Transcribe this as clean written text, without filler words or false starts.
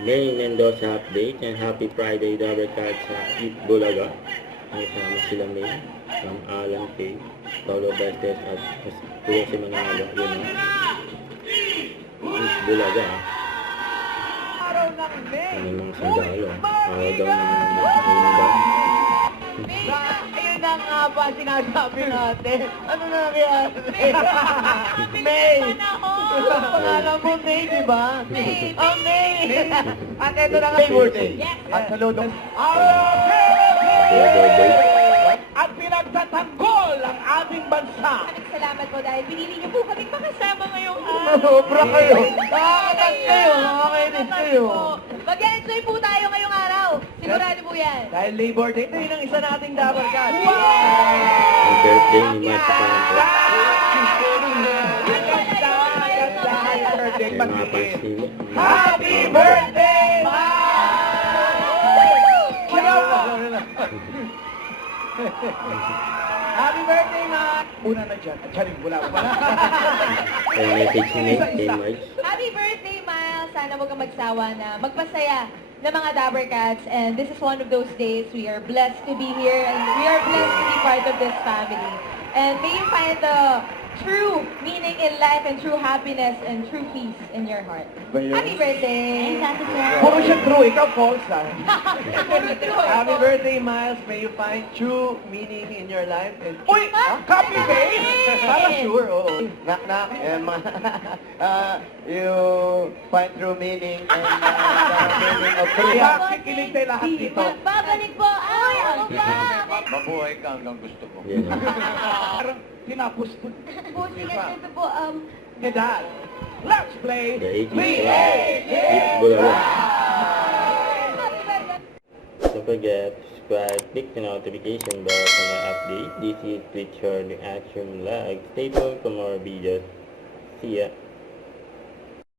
May Mendoza update and happy Friday Dabber Card sa Eat Bulaga. Kasama sila May, Alan K, Paulo Bestes at Kuya si Manalo. Yun na. Eat Bulaga. Araw ng May. Ano yung mga sandalo? Ayaw daw ng mga Ayun na nga ba sinasabi natin? Ano na nangyayari? May! Pangalan mo May, di ba? May. Oh, May! At ito na nga, Labor Day. At saludong Labor Day. at pinagtatanggol ang ating bansa. Maraming salamat po dahil pinili niyo po kaming makasama ngayong araw. Sobra kayo. Nakakatas kayo. Nakakainis kayo. Mag-enjoy po tayo ngayong araw. Sigurado po yan. Dahil Labor Day, ito yun ang isa nating dapat ka. Ang birthday ni Matt Panto. Birthday, May mga pansin. Happy birthday, Ma! Happy birthday, Ma! Una na dyan. At dyan, wala pa. Kaya message ni May kay Marge. Happy birthday, Miles. Sana huwag kang magsawa na magpasaya ng mga Dabber Cats. And this is one of those days we are blessed to be here and we are blessed to be part of this family. And may you find the true meaning in life and true happiness and true peace in your heart. Happy birthday! Puro siya true, ikaw false, ha? Puro true. Happy birthday, Miles. May you find true meaning in your life. And uy! Copy paste! Para sure, oo. Knock knock, and you find true meaning and the meaning of Kaya Korea. kikilig tayo lahat dito. Babalik po. Ay, ako ba? Mabuhay ka hanggang gusto mo. Yan. Parang tinapos po. Pusin at ito po, Hey, Dad, let's play The 80s. Play Eat Bulaga. happy birthday. Don't forget to subscribe, click the notification bell for my update. This is Richard Action Lag. Stay tuned for more videos. See ya.